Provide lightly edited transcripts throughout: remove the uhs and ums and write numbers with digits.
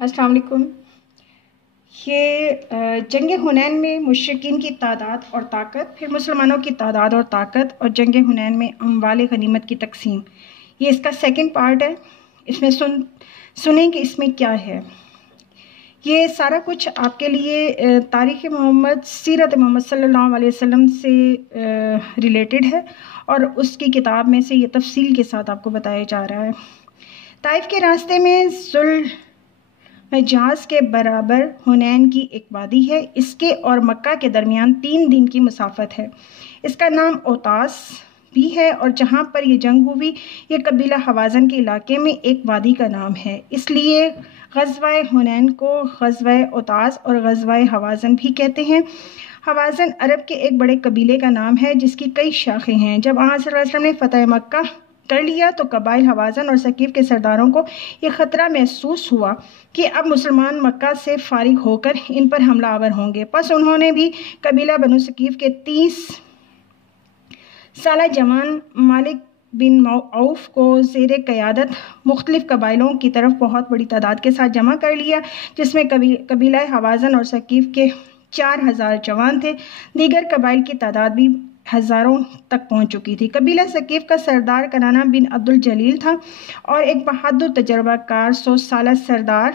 السلام علیکم۔ یہ جنگ حنین میں مشرکین کی تعداد اور طاقت، پھر مسلمانوں کی تعداد اور طاقت، اور جنگ حنین میں اموال غنیمت کی تقسیم، یہ اس کا سیکنڈ پارٹ ہے۔ اس میں سنیں کہ اس میں کیا ہے۔ یہ سارا کچھ آپ کے لیے تاریخ محمد، سیرت محمد صلی اللہ علیہ وسلم سے ریلیٹڈ ہے، اور اس کی کتاب میں سے یہ تفصیل کے ساتھ آپ کو بتایا جا رہا ہے۔ طائف کے راستے میں ذوالحجاز کے برابر حنین کی ایک وادی ہے۔ اس کے اور مکہ کے درمیان 3 دن کی مسافت ہے۔ اس کا نام اوتاس بھی ہے، اور جہاں پر یہ جنگ ہوئی یہ قبیلہ حوازن کے علاقے میں ایک وادی کا نام ہے۔ اس لیے غزوہ حنین کو غزوہ اوتاس اور غزوہ حوازن بھی کہتے ہیں۔ حوازن عرب کے ایک بڑے قبیلے کا نام ہے جس کی کئی شاخیں ہیں۔ جب آن صلی اللہ علیہ وسلم نے فتح مکہ کر لیا تو قبائل حوازن اور ثقیف کے سرداروں کو یہ خطرہ محسوس ہوا کہ اب مسلمان مکہ سے فارغ ہو کر ان پر حملہ آور ہوں گے۔ پس انہوں نے بھی قبیلہ بنو ثقیف کے 30 سالہ جوان مالک بن عوف کو زیر قیادت مختلف قبائلوں کی طرف بہت بڑی تعداد کے ساتھ جمع کر لیا، جس میں قبیلہ حوازن اور ثقیف کے 4000 جوان تھے۔ دیگر قبائل کی تعداد بھی ہزاروں تک پہنچ چکی تھی۔ قبیلہ ثقیف کا سردار کنانہ بن عبد الجلیل تھا، اور ایک بہادر تجربہ کار 100 سالہ سردار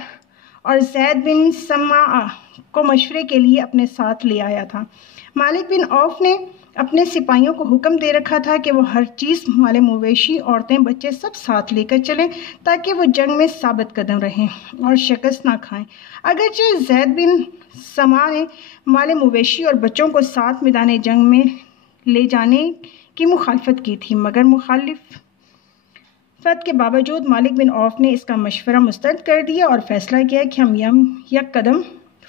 اور زید بن سمعہ کو مشورے کے لیے اپنے ساتھ لے آیا تھا۔ مالک بن عوف نے اپنے سپاہیوں کو حکم دے رکھا تھا کہ وہ ہر چیز، مال مویشی، عورتیں، بچے سب ساتھ لے کر چلیں تاکہ وہ جنگ میں ثابت قدم رہیں اور شکست نہ کھائیں۔ اگرچہ زید بن سمعہ نے مال مویشی اور بچوں کو ساتھ میدان جنگ میں لے جانے کی مخالفت کی تھی، مگر مخالفت کے باوجود مالک بن عوف نے اس کا مشورہ مسترد کر دیا اور فیصلہ کیا کہ ہم یک قدم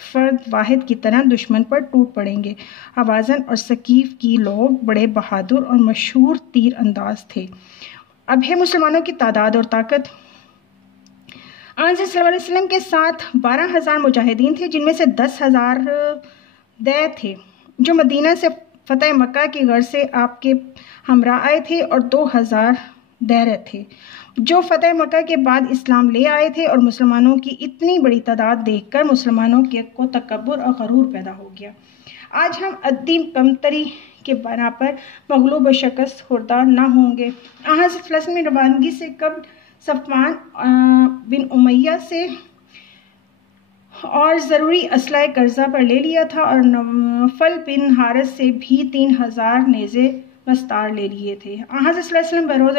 فرد واحد کی طرح دشمن پر ٹوٹ پڑیں گے۔ حوازن اور ثقیف کی لوگ بڑے بہادر اور مشہور تیر انداز تھے۔ اب ہے مسلمانوں کی تعداد اور طاقت۔ آن صلی اللہ علیہ وسلم کے ساتھ 12,000 مجاہدین تھے، جن میں سے 10,000 دے تھے جو مدینہ سے فتح مکہ کی غرض سے آپ کے ہمراہ آئے تھے، اور 2,000 دیرہ تھے جو فتح مکہ کے بعد اسلام لے آئے تھے۔ اور مسلمانوں کی اتنی بڑی تعداد دیکھ کر مسلمانوں کو تکبر اور غرور پیدا ہو گیا۔ آج ہم عددی کمتری کے بنا پر مغلوب و شکست خوردار نہ ہوں گے۔ حضرت صلی اللہ علیہ وسلم نے روانگی سے قبل صفوان بن امیہ سے اور ضروری اسلحہ قرضہ پر لے لیا تھا، اور نوفل بن حارث سے بھی 3000 نیزے مستعار لے لیے تھے۔ حضرت صلی اللہ علیہ وسلم بروز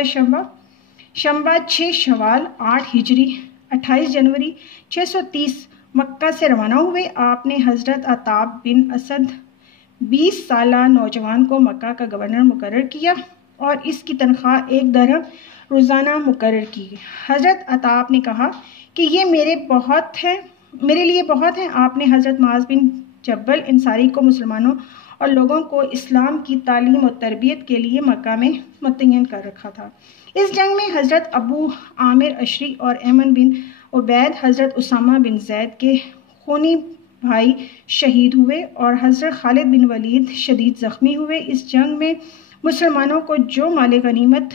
شنبہ 6 شوال 8 ہجری 28 جنوری 630 مکہ سے روانہ ہوئے۔ آپ نے حضرت عتاب بن اسد 20 سالہ نوجوان کو مکہ کا گورنر مقرر کیا، اور اس کی تنخواہ 1 درہم روزانہ مقرر کی۔ حضرت عتاب نے کہا کہ یہ میرے لیے بہت ہیں۔ آپ نے حضرت معاذ بن جبل انصاری کو مسلمانوں اور لوگوں کو اسلام کی تعلیم و تربیت کے لیے مکہ میں متعین کر رکھا تھا۔ اس جنگ میں حضرت ابو عامر اشری اور ایمن بن عبید حضرت اسامہ بن زید کے خونی بھائی شہید ہوئے، اور حضرت خالد بن ولید شدید زخمی ہوئے۔ اس جنگ میں مسلمانوں کو جو مال غنیمت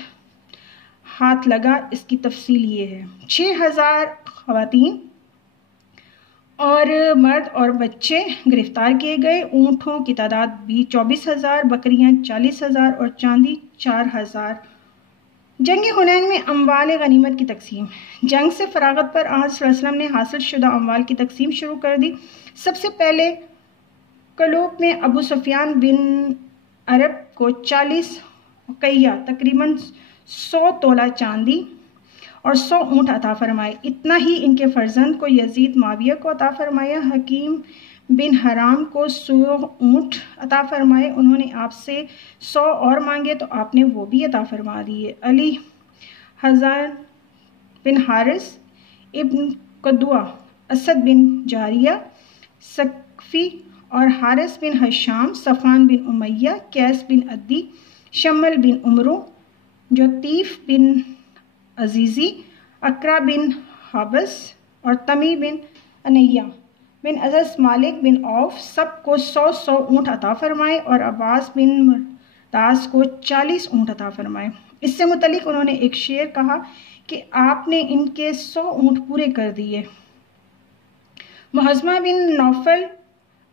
ہاتھ لگا اس کی تفصیل یہ ہے۔ 6,000 خواتین اور مرد اور بچے گرفتار کیے گئے۔ اونٹوں کی تعداد بھی 24,000، بکریاں 40,000 اور چاندی 4,000۔ جنگ حنین میں اموال غنیمت کی تقسیم۔ جنگ سے فراغت پر آن صلی اللہ علیہ وسلم نے حاصل شدہ اموال کی تقسیم شروع کر دی۔ سب سے پہلے کلوب میں ابو سفیان بن عرب کو 40 اقیہ تقریباً 100 تولہ چاندی اور 100 اونٹ عطا فرمائے۔ اتنا ہی ان کے فرزند کو یزید معاویہ کو عطا فرمایا۔ حکیم بن حرام کو 100 اونٹ عطا فرمائے۔ انہوں نے آپ سے 100 اور مانگے تو آپ نے وہ بھی عطا فرما دیے۔ علی، حزان بن حارث ابن قدوہ، اسد بن جاریہ ثقفی اور حارث بن ہشام، صفوان بن امیہ، قیس بن عدی، شمل بن عمرو، جوتیف بن عزیزی، اقرا بن حابس اور تمی بن انیہ بن ازز، مالک بن عوف، سب کو 100 اونٹ عطا فرمائے، اور عباس بن مرداس کو 40 اونٹ عطا فرمائے۔ اس سے متعلق انہوں نے ایک شعر کہا کہ آپ نے ان کے 100 اونٹ پورے کر دیے۔ محزمہ بن نوفل،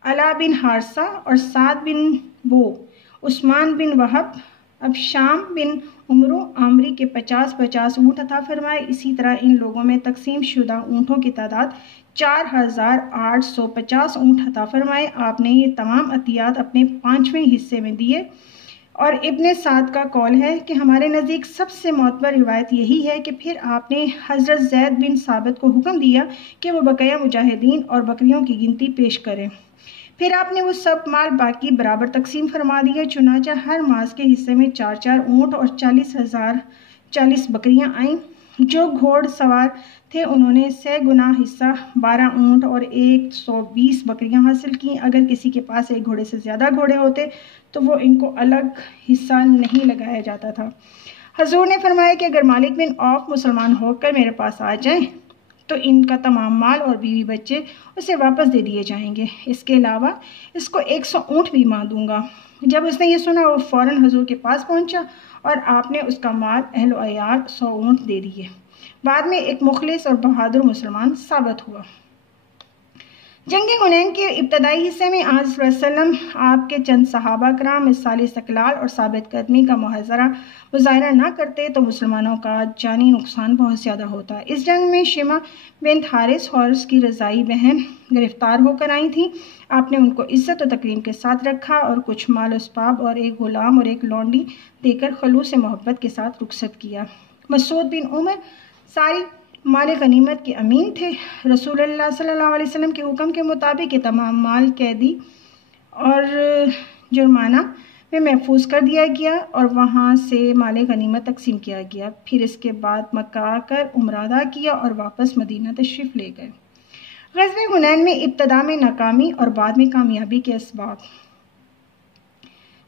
علا بن حارثہ اور سعد بن بو، عثمان بن وہب، ابشام بن عمرو عامری کے 50 اونٹ عطا فرمائے۔ اسی طرح ان لوگوں میں تقسیم شدہ اونٹوں کی تعداد 4850 اونٹ عطا فرمائے۔ آپ نے یہ تمام عطیات اپنے 5ویں حصے میں دیے۔ اور ابن سعد کا قول ہے کہ ہمارے نزدیک سب سے معتبر روایت یہی ہے کہ پھر آپ نے حضرت زید بن ثابت کو حکم دیا کہ وہ بقیہ مجاہدین اور بکریوں کی گنتی پیش کریں۔ پھر آپ نے وہ سب مال باقی برابر تقسیم فرما دیے۔ چنانچہ ہر ماس کے حصے میں 4 اونٹ اور 40 بکریاں آئیں۔ جو گھوڑ سوار تھے انہوں نے 100 گنا حصہ 12 اونٹ اور 120 بکریاں حاصل کیں۔ اگر کسی کے پاس ایک گھوڑے سے زیادہ گھوڑے ہوتے تو وہ ان کو الگ حصہ نہیں لگایا جاتا تھا۔ حضور نے فرمایا کہ اگر مالک بن عوف مسلمان ہو کر میرے پاس آ جائیں تو ان کا تمام مال اور بیوی بچے اسے واپس دے دیے جائیں گے۔ اس کے علاوہ اس کو 100 اونٹ بھی ماں دوں گا۔ جب اس نے یہ سنا وہ فوراً حضور کے پاس پہنچا اور آپ نے اس کا مال اہل و عیال 100 اونٹ دے دیے۔ بعد میں ایک مخلص اور بہادر مسلمان ثابت ہوا۔ جنگ حنین کے ابتدائی حصے میں آن صلی اللہ علیہ وسلم آپ کے چند صحابہ کرام مثالی استقلال اور ثابت قدمی کا مظاہرہ نہ کرتے تو مسلمانوں کا جانی نقصان بہت زیادہ ہوتا۔ اس جنگ میں شیمہ بنت حارث حارث کی رضائی بہن گرفتار ہو کر آئی تھیں۔ آپ نے ان کو عزت و تکریم کے ساتھ رکھا اور کچھ مال و اسباب اور ایک غلام اور ایک لونڈی دے کر خلوص محبت کے ساتھ رخصت کیا۔ مسعود بن عمر ساری مال غنیمت کے امین تھے۔ رسول اللہ صلی اللہ علیہ وسلم کے حکم کے مطابق یہ تمام مال قیدی اور جرمانہ میں محفوظ کر دیا گیا اور وہاں سے مال غنیمت تقسیم کیا گیا۔ پھر اس کے بعد مکہ آ کر عمرہ ادا کیا اور واپس مدینہ تشریف لے گئے۔ غزوہ حنین میں ابتدا میں ناکامی اور بعد میں کامیابی کے اسباب۔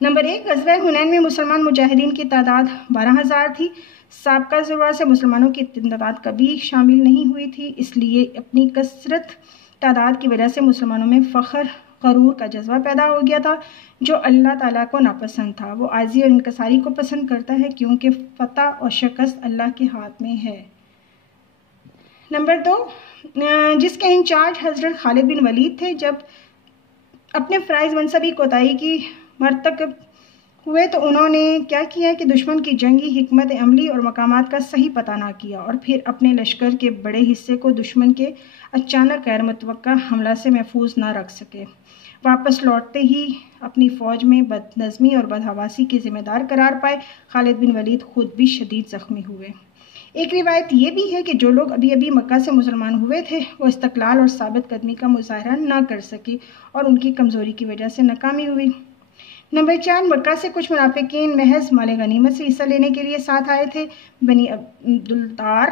نمبر 1، غزوہ حنین میں مسلمان مجاہدین کی تعداد 12,000 تھی۔ سابقہ ضرورت سے مسلمانوں کی تعداد کبھی شامل نہیں ہوئی تھی، اس لیے اپنی کثرت تعداد کی وجہ سے مسلمانوں میں فخر غرور کا جذبہ پیدا ہو گیا تھا جو اللہ تعالیٰ کو ناپسند تھا۔ وہ عاجزی اور انکساری کو پسند کرتا ہے کیونکہ فتح اور شکست اللہ کے ہاتھ میں ہے۔ نمبر 2، جس کے انچارج حضرت خالد بن ولید تھے، جب اپنے فرائض منصبی کوتاہی کی مرتکب ہوئے تو انہوں نے کیا کیا کہ دشمن کی جنگی حکمت عملی اور مقامات کا صحیح پتہ نہ کیا اور پھر اپنے لشکر کے بڑے حصے کو دشمن کے اچانک غیر متوقع حملہ سے محفوظ نہ رکھ سکے۔ واپس لوٹتے ہی اپنی فوج میں بد نظمی اور بدحواسی کے ذمہ دار قرار پائے۔ خالد بن ولید خود بھی شدید زخمی ہوئے۔ ایک روایت یہ بھی ہے کہ جو لوگ ابھی ابھی مکہ سے مسلمان ہوئے تھے وہ استقلال اور ثابت قدمی کا مظاہرہ نہ کر سکے اور ان کی کمزوری کی وجہ سے ناکامی ہوئی۔ نمبر 4، مکہ سے کچھ منافقین محض مال غنیمت سے حصہ لینے کے لیے ساتھ آئے تھے۔ بنی عبدالدار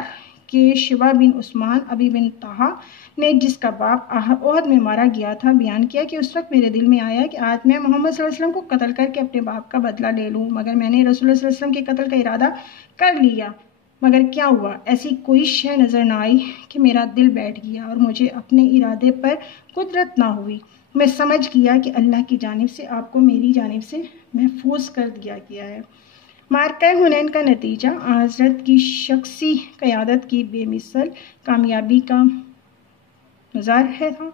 کے شبہ بن عثمان ابی بن طہا نے، جس کا باپ احد میں مارا گیا تھا، بیان کیا کہ اس وقت میرے دل میں آیا کہ آج میں محمد صلی اللہ علیہ وسلم کو قتل کر کے اپنے باپ کا بدلہ لے لوں، مگر میں نے رسول اللہ صلی اللہ علیہ وسلم کے قتل کا ارادہ کر لیا، مگر کیا ہوا، ایسی کوئی شے نظر نہ آئی کہ میرا دل بیٹھ گیا اور مجھے اپنے ارادے پر قدرت نہ ہوئی۔ میں سمجھ گیا کہ اللہ کی جانب سے آپ کو میری جانب سے محفوظ کر دیا گیا ہے۔ معرکہ حنین کا نتیجہ حضرت کی شخصی قیادت کی بے مثل کامیابی کا مظاہر تھا۔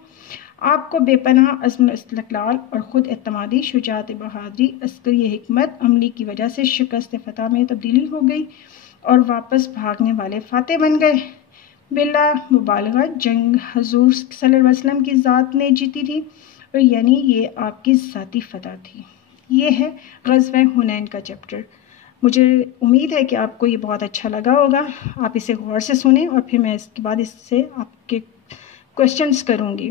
آپ کو بے پناہ عزم استقلال اور خود اعتمادی، شجاعت بہادری، عسکری حکمت عملی کی وجہ سے شکست فتح میں تبدیلی ہو گئی اور واپس بھاگنے والے فاتح بن گئے۔ بلا مبالغہ جنگ حضور صلی اللہ علیہ وسلم کی ذات نے جیتی تھی اور یعنی یہ آپ کی ذاتی فتح تھی۔ یہ ہے غزوہ حنین کا چیپٹر۔ مجھے امید ہے کہ آپ کو یہ بہت اچھا لگا ہوگا۔ آپ اسے غور سے سنیں اور پھر میں اس کے بعد اس سے آپ کے کوشچنز کروں گی۔